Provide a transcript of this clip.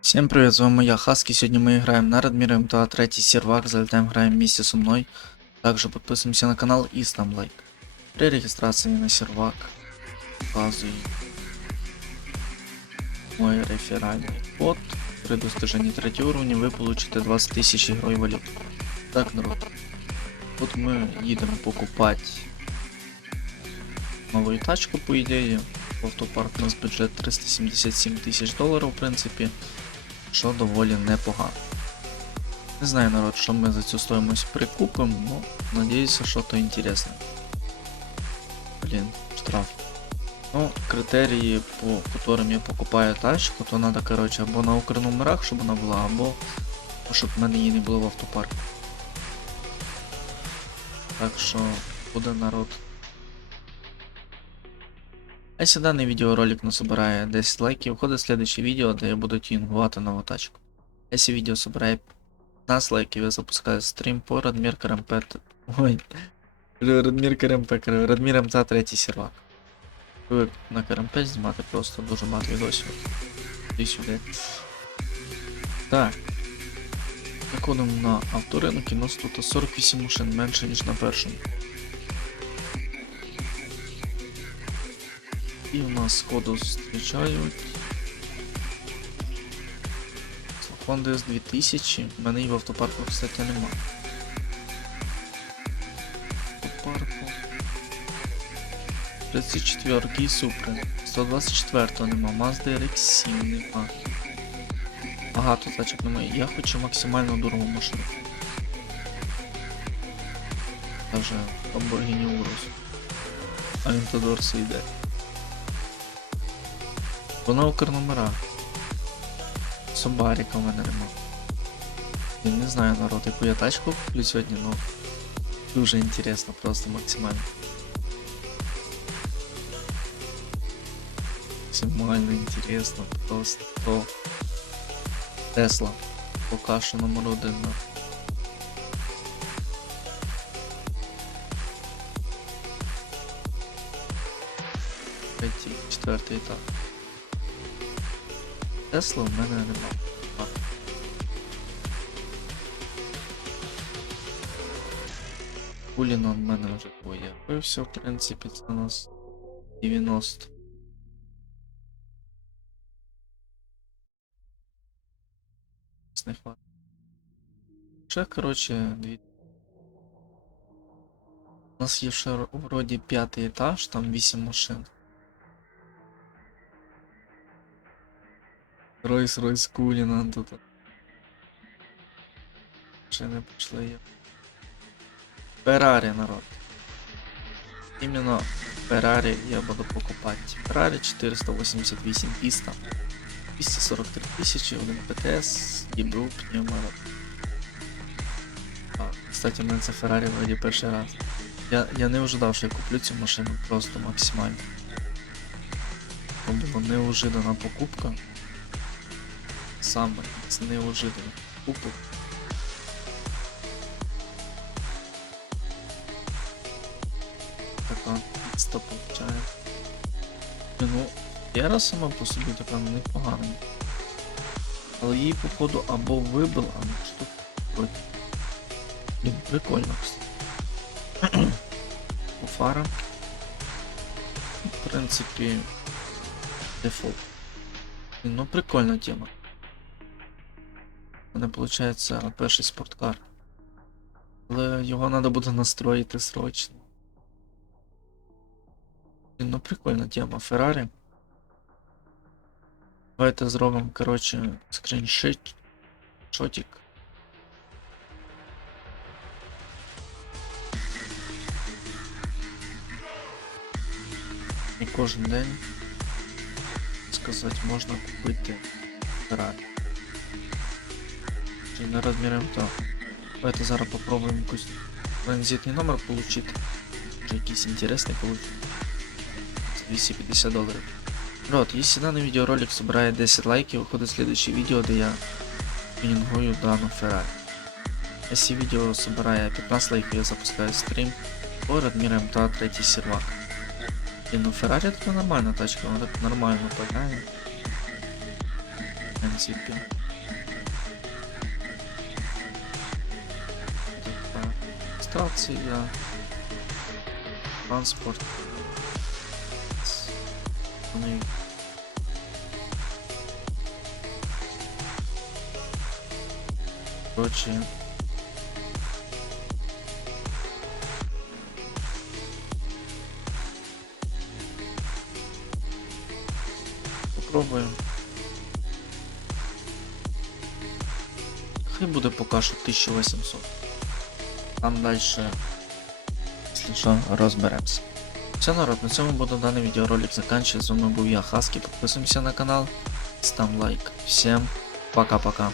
Всем привет, с вами я, Хаски. Сегодня мы играем на Радмире МТА, третий сервак, залетаем, играем вместе со мной. Также подписываемся на канал и ставим лайк. При регистрации на сервак указываю мой реферальный код. При достижении третьего уровня вы получите 20 тысяч игровой валют. Так, народ. Тут мы їдемо покупати нову тачку, по ідеї. В автопарк у нас бюджет 377 тисяч доларів, в принципі, що доволі непогано. Не знаю, народ, що ми за цю стоїмость прикупимо, но надіюся, що то інтересне. Блін, штраф. Ну, критерії, по которым я покупаю тачку, то надо, короче, або на укрнумерах, щоб вона була, або щоб в мене її не було в автопарку. Так що буде народ. А якщо даний відеоролик насобирає 10 лайків, виходить слідче відео, де я буду тюнгувати нову тачку. Якщо відео собирає 15 лайків, я запускаю стрім по Радмір КРМП. Ой. Радмір КРМП, Радмір МТ третій сервак. Привик на КРМП знімати просто дуже багато відосів. Іди сюди. Так. Заходимо на авторинок і нас тут 48 машин менше, ніж на першому. І у нас сходу зустрічають. Honda S 2000. В мене її в автопарку, кстати, нема. Автопарку. 34 і Supra. 124-го нема. Mazda RX-7 нема. Багато тачок немає. Я хочу максимально дорогу машину. Даже Lamborghini Urus. Aventador йде. Вона укрномера. Собаріка в мене нема. Я не знаю народ, яку я тачку куплю сьогодні, но дуже інтересно, просто максимально. Максимально інтересно, просто то. Тесла. Пока що номер один на. Третій, четвертий етап. Тесла в мене нема. А. Куліна в мене вже появився, в принципі, це у нас 90. Не хватить. Ще, короче, дві. У нас є ще вроді п'ятий етаж, там 8 машин. Ройс Ройс Куліна тут. Ще не пішли є. Феррарі, народ. Іменно Феррарі я буду покупати. Феррарі 488 піста. 243 тисячі, один ПТС, ЄБУ, пневмара. А, кстати, мене це Феррарі вроді перший раз. Я, я не ожидав, що я куплю цю машину просто максимально. Це була неожидана покупка. Саме з неожиданих покупок. Така підста получає. Ну, Єра сама по собі така непогана. Але її, походу, або вибив, або що проти. Блін, прикольно, кстати. В принципі, дефолт. Ну, прикольна тема. Мене виходить перший спорткар. Але його треба буде настроїти срочно. Ну, прикольна тема. Феррарі. Давайте зробимо, коротше, скріншит. І кожен день, сказати, можна купити Феррарі. Чи не розміром то. Давайте зараз попробуємо якийсь транзитний номер получити. Може якийсь інтересний получити. 250 доларів. Рот, если данный видеоролик собирает 10 лайков, выходит следующее видео, где я тюнингую данную Феррари. Если видео собирает 15 лайков, я запускаю стрим по Радмир МТА 3 сервак. И ну Феррари это нормальная тачка, она так нормально погнает. В принципі. Реєстрація. Транспорт. Вони. Короче. Попробуємо. Хай буде поки що 1800. Там далі, що, розберемося. Все, народ, на цьому буду даний відеоролик заканчивать. З вами був я, Хаски. Підписуємося на канал, став лайк. Всем пока-пока.